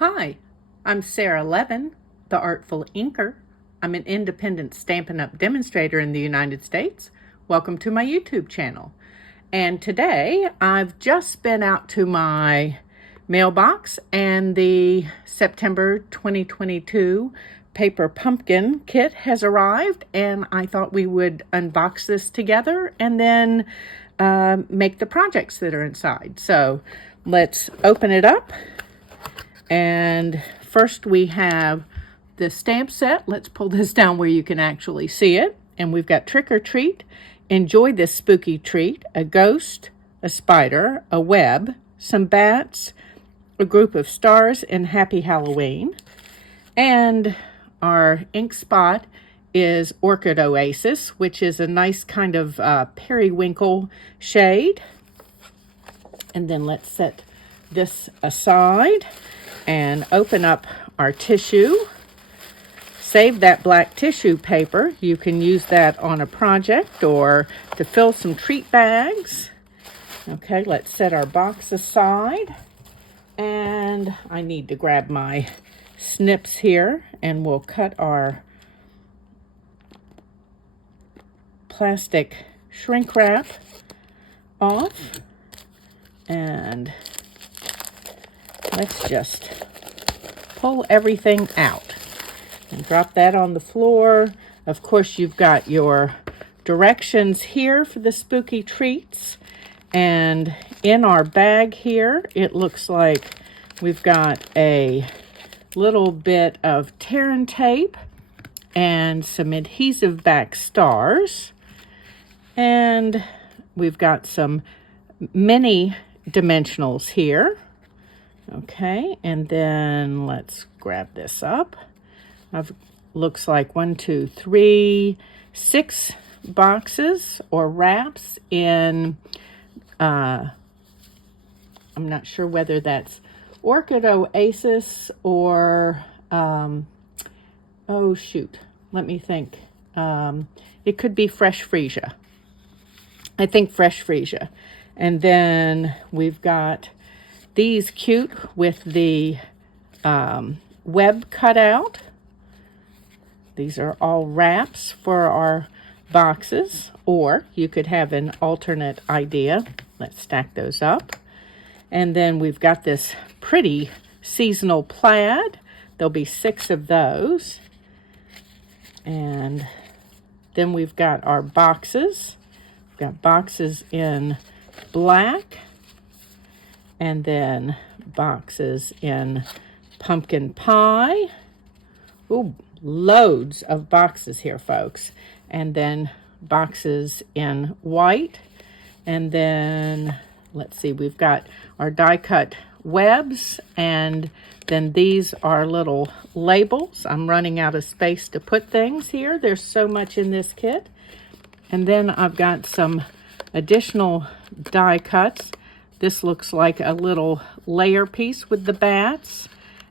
Hi, I'm Sarah Levin, the Artful Inker. I'm an independent Stampin' Up! Demonstrator in the United States. Welcome to my YouTube channel. And today I've just been out to my mailbox and the September 2022 paper pumpkin kit has arrived, and I thought we would unbox this together and then make the projects that are inside. So let's open it up. And first we have the stamp set. Let's pull this down where you can actually see it. And we've got Trick or Treat, Enjoy This Spooky Treat, a ghost, a spider, a web, some bats, a group of stars, and Happy Halloween. And our ink spot is Orchid Oasis, which is a nice kind of periwinkle shade. And then let's set this aside and open up our tissue. Save that black tissue paper. You can use that on a project or to fill some treat bags. Okay, let's set our box aside. And I need to grab my snips here, and we'll cut our plastic shrink wrap off. And let's just pull everything out and drop that on the floor. Of course, you've got your directions here for the spooky treats. And in our bag here, it looks like we've got a little bit of tear and tape and some adhesive back stars. And we've got some mini dimensionals here. Okay, and then let's grab this up. Looks like 6 boxes or wraps in, I'm not sure whether that's Orchid Oasis or, oh shoot, let me think. It could be Fresh Freesia. I think Fresh Freesia. And then we've got these cute with the web cut out. These are all wraps for our boxes, or you could have an alternate idea. Let's stack those up. And then we've got this pretty seasonal plaid. There'll be 6 of those. And then we've got our boxes. We've got boxes in black, and then boxes in pumpkin pie. Ooh, loads of boxes here, folks. And then boxes in white. And then, let's see, we've got our die-cut webs, and then these are little labels. I'm running out of space to put things here. There's so much in this kit. And then I've got some additional die cuts. This looks like a little layer piece with the bats,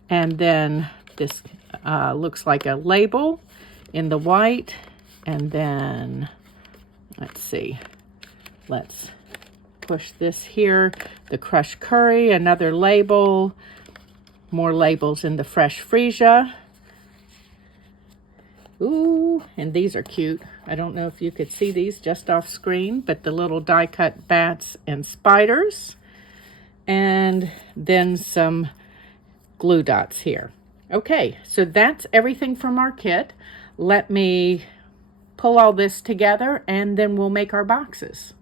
and then this looks like a label in the white. And then let's see, let's push this here, the crushed curry, another label, more labels in the Fresh Freesia. Ooh, and these are cute. I don't know if you could see these just off screen, but the little die-cut bats and spiders. And then some glue dots here. Okay, so that's everything from our kit. Let me pull all this together, and then we'll make our boxes.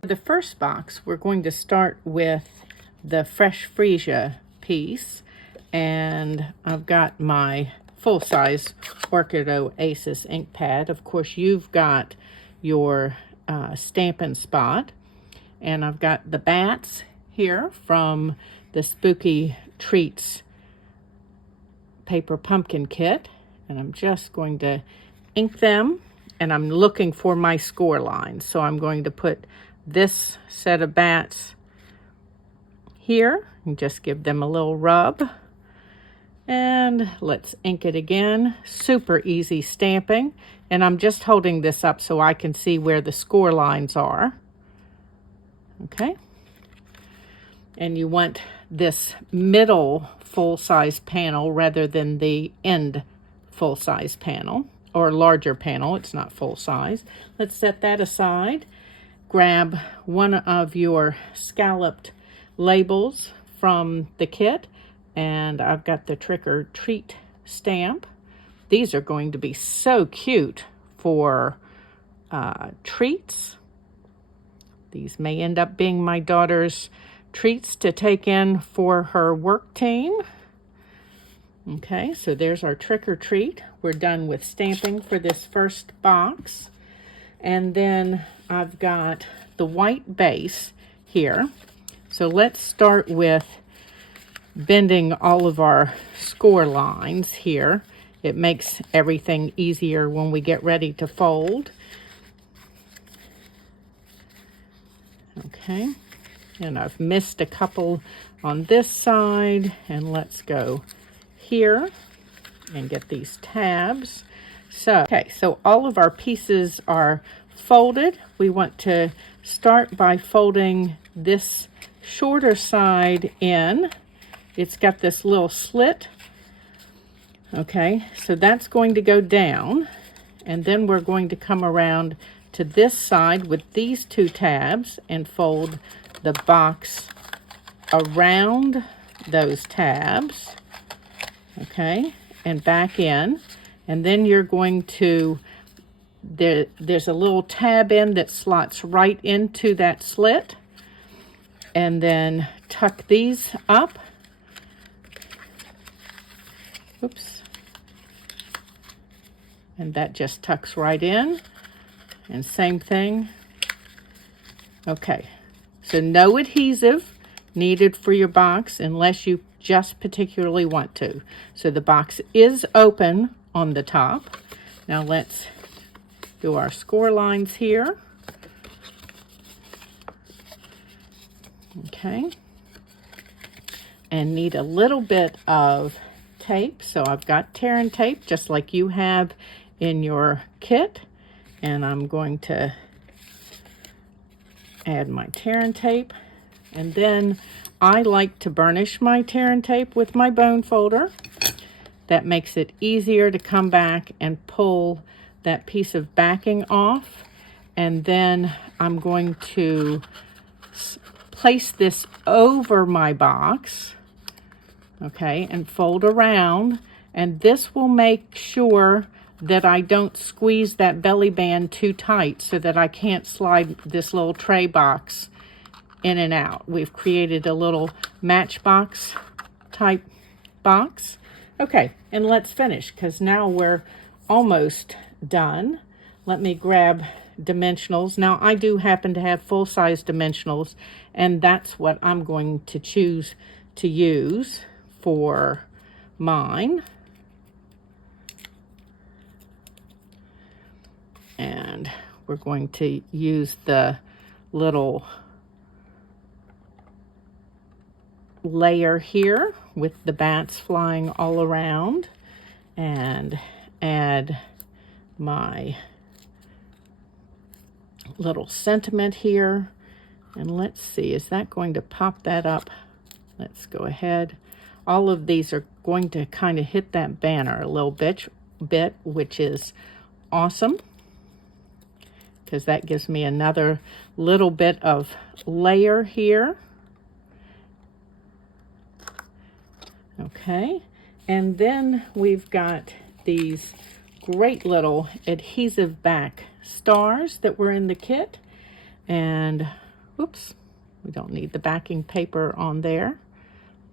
For the first box, we're going to start with the Fresh Freesia piece. And I've got my full-size Orchid Oasis ink pad. Of course, you've got your Stampin' Spot. And I've got the bats here from the Spooky Treats paper pumpkin kit. And I'm just going to ink them. And I'm looking for my score lines. So I'm going to put this set of bats here and just give them a little rub. And let's ink it again. Super easy stamping. And I'm just holding this up so I can see where the score lines are. Okay. And you want this middle full-size panel rather than the end full-size panel, or larger panel. It's not full-size. Let's set that aside. Grab one of your scalloped labels from the kit, and I've got the Trick or Treat stamp. These are going to be so cute for treats. These may end up being my daughter's treats to take in for her work team. Okay, so there's our Trick or Treat. We're done with stamping for this first box. And then I've got the white base here. So let's start with bending all of our score lines here. It makes everything easier when we get ready to fold. Okay, and I've missed a couple on this side, and let's go here and get these tabs. So all of our pieces are folded. We want to start by folding this shorter side in. It's got this little slit. Okay, so that's going to go down, and then we're going to come around to this side with these two tabs and fold the box around those tabs. Okay, and back in, and then you're going to, there's a little tab in that slots right into that slit, and then tuck these up. Oops. And that just tucks right in, and same thing. Okay, so no adhesive needed for your box unless you just particularly want to. So the box is open on the top. Now let's do our score lines here. Okay, and need a little bit of tape. So I've got tear and tape just like you have in your kit, and I'm going to add my tear and tape, and then I like to burnish my tear and tape with my bone folder. That makes it easier to come back and pull that piece of backing off, and then I'm going to place this over my box, okay, and fold around, and this will make sure that I don't squeeze that belly band too tight so that I can't slide this little tray box in and out. We've created a little matchbox type box. Okay, and let's finish, because now we're almost done. Let me grab dimensionals. Now I do happen to have full-size dimensionals, and that's what I'm going to choose to use for mine. And we're going to use the little layer here with the bats flying all around, and add my little sentiment here. And let's see, is that going to pop that up? Let's go ahead. All of these are going to kind of hit that banner a little bit, which is awesome, because that gives me another little bit of layer here. Okay, and then we've got these great little adhesive back stars that were in the kit, and oops, we don't need the backing paper on there.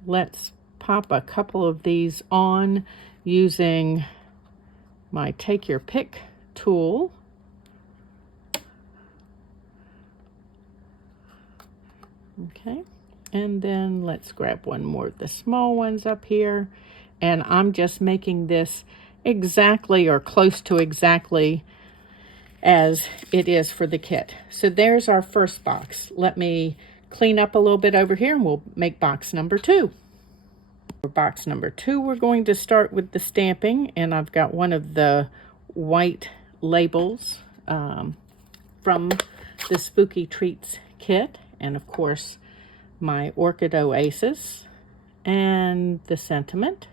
Let's pop a couple of these on using my Take Your Pick tool. Okay, and then let's grab one more of the small ones up here, and I'm just making this exactly or close to exactly as it is for the kit. So there's our first box. Let me clean up a little bit over here, and we'll make box number 2. For box number 2, we're going to start with the stamping, and I've got one of the white labels from the Spooky Treats kit, and of course my Orchid Oasis. and the sentiment.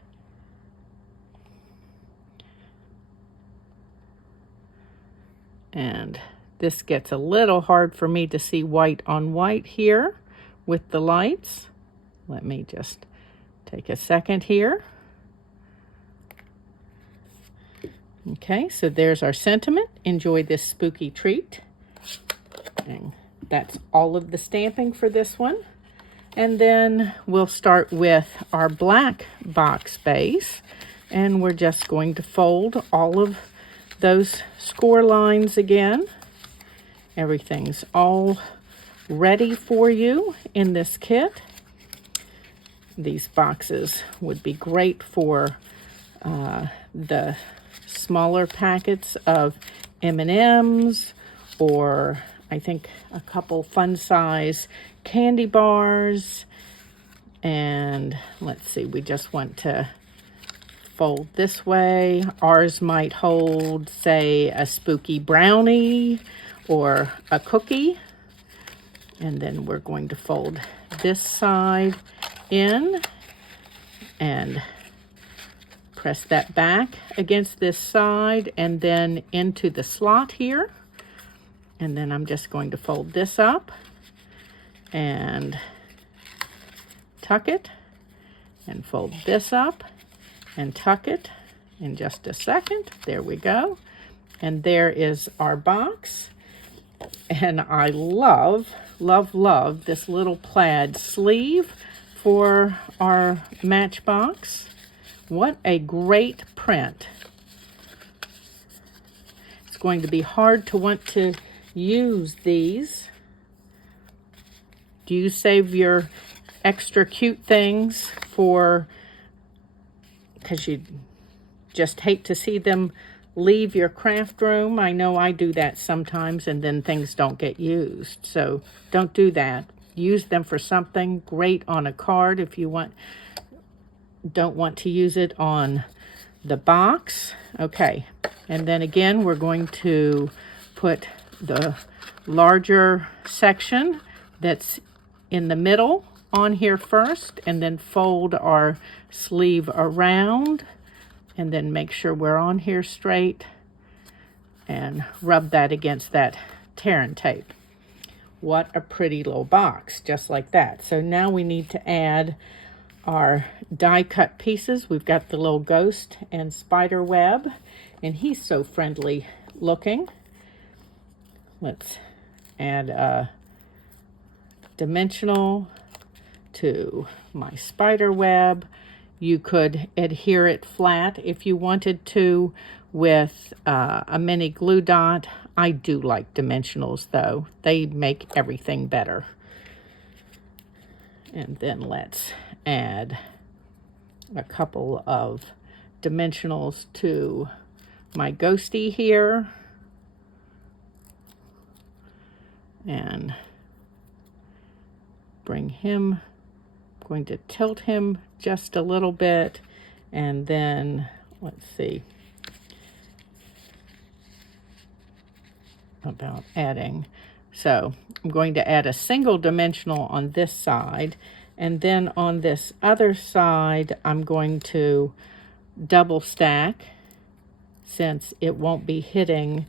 And this gets a little hard for me to see white on white here with the lights. Let me just take a second here. Okay, so there's our sentiment. Enjoy this spooky treat. And that's all of the stamping for this one. And then we'll start with our black box base. And we're just going to fold all of those score lines again. Everything's all ready for you in this kit. These boxes would be great for the smaller packets of M&Ms, or I think a couple fun size candy bars. And let's see, we just want to fold this way. Ours might hold, say, a spooky brownie or a cookie. And then we're going to fold this side in and press that back against this side and then into the slot here. And then I'm just going to fold this up and tuck it, and fold this up and tuck it in just a second. There we go. And there is our box. And I love, love, love this little plaid sleeve for our Matchbox. What a great print. It's going to be hard to want to use these. Do you save your extra cute things for, because you just hate to see them leave your craft room? I know I do that sometimes, and then things don't get used. So don't do that. Use them for something great on a card if you don't want to use it on the box. Okay, and then again, we're going to put the larger section that's in the middle on here first, and then fold our sleeve around, and then make sure we're on here straight and rub that against that tear and tape. What a pretty little box, just like that. So now we need to add our die cut pieces. We've got the little ghost and spider web, and he's so friendly looking. Let's add a dimensional to my spider web. You could adhere it flat if you wanted to with a mini glue dot. I do like dimensionals though. They make everything better. And then let's add a couple of dimensionals to my ghosty here. And bring him, I'm going to tilt him just a little bit, and then let's see about adding. So I'm going to add a single dimensional on this side, and then on this other side I'm going to double stack, since it won't be hitting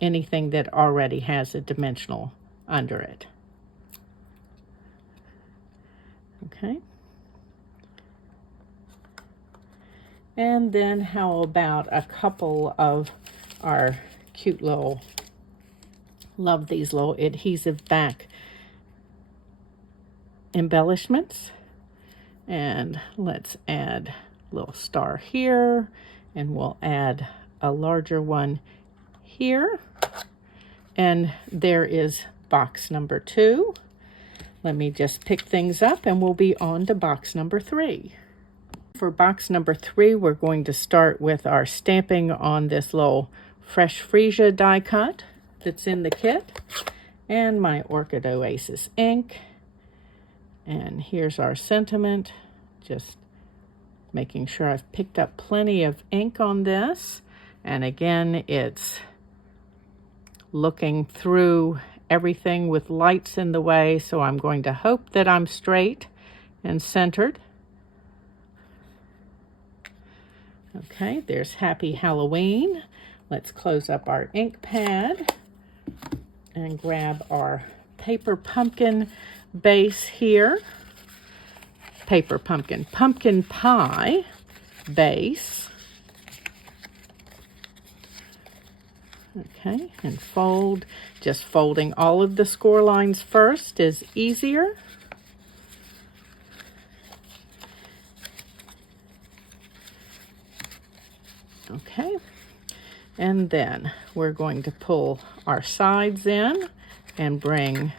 anything that already has a dimensional under it. Okay. And then how about a couple of our cute little, love these little adhesive back embellishments. And let's add a little star here, and we'll add a larger one here. And there is box number 2. Let me just pick things up and we'll be on to box number 3. For box number 3, we're going to start with our stamping on this little Fresh Freesia die cut that's in the kit, and my Orchid Oasis ink. And here's our sentiment. Just making sure I've picked up plenty of ink on this. And again, it's looking through everything with lights in the way, so I'm going to hope that I'm straight and centered. Okay, there's Happy Halloween. Let's close up our ink pad and grab our paper pumpkin base here. Paper pumpkin pie base. Okay, and fold. Just folding all of the score lines first is easier. Okay, and then we're going to pull our sides in and bring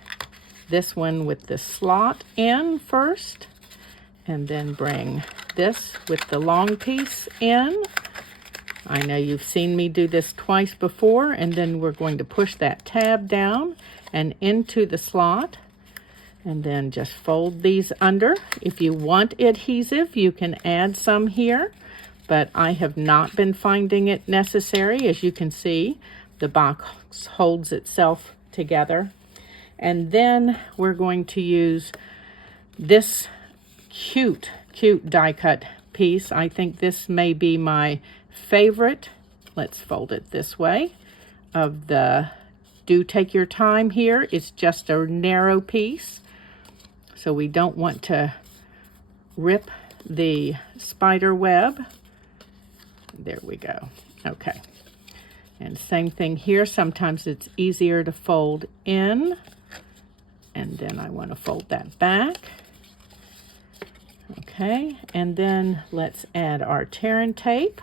this one with the slot in first, and then bring this with the long piece in. I know you've seen me do this twice before, and then we're going to push that tab down and into the slot, and then just fold these under. If you want adhesive, you can add some here, but I have not been finding it necessary. As you can see, the box holds itself together. And then we're going to use this cute die cut piece. I think this may be my favorite. Let's fold it this way. Of the Do Take Your Time here. It's just a narrow piece, so we don't want to rip the spider web. There we go. Okay. And same thing here. Sometimes it's easier to fold in, and then I want to fold that back. Okay, and then let's add our tear and tape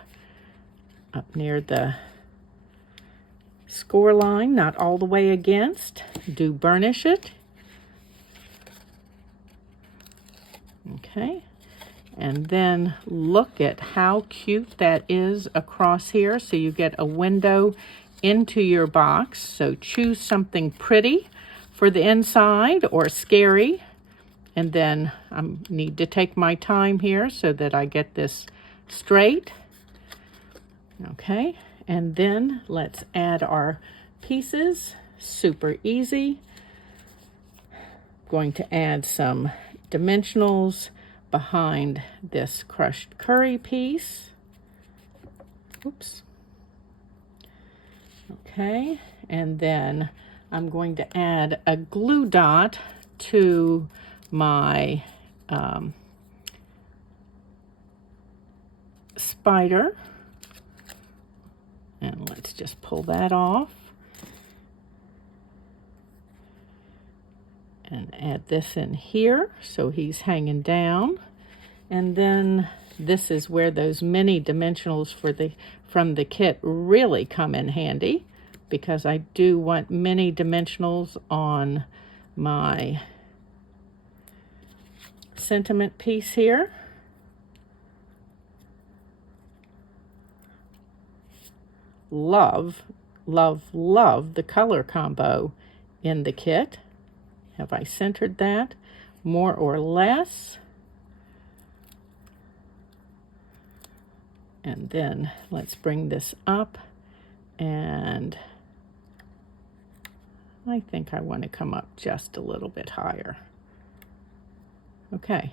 up near the score line, not all the way against. Do burnish it. Okay, and then look at how cute that is across here. So you get a window into your box. So choose something pretty for the inside or scary. And then I need to take my time here so that I get this straight. Okay, and then let's add our pieces. Super easy. Going to add some dimensionals behind this crushed curry piece. Oops. Okay, and then I'm going to add a glue dot to my spider, and let's just pull that off and add this in here so he's hanging down. And then this is where those mini dimensionals from the kit really come in handy, because I do want mini dimensionals on my sentiment piece here. Love the color combo in the kit. Have I centered that more or less? And then let's bring this up, and I think I want to come up just a little bit higher. Okay,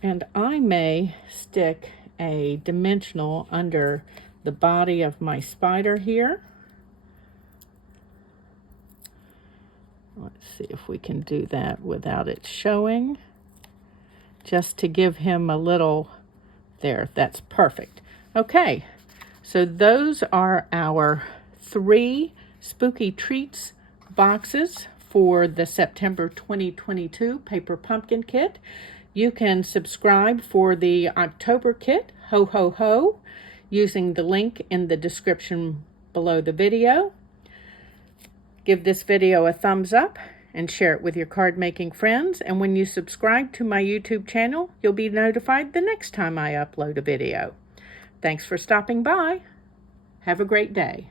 and I may stick a dimensional under the body of my spider here. Let's see if we can do that without it showing, just to give him a little, there, that's perfect. Okay, so those are our 3 Spooky Treats boxes for the September 2022 Paper Pumpkin Kit. You can subscribe for the October kit, Ho Ho Ho, using the link in the description below the video. Give this video a thumbs up and share it with your card making friends. And when you subscribe to my YouTube channel, you'll be notified the next time I upload a video. Thanks for stopping by. Have a great day.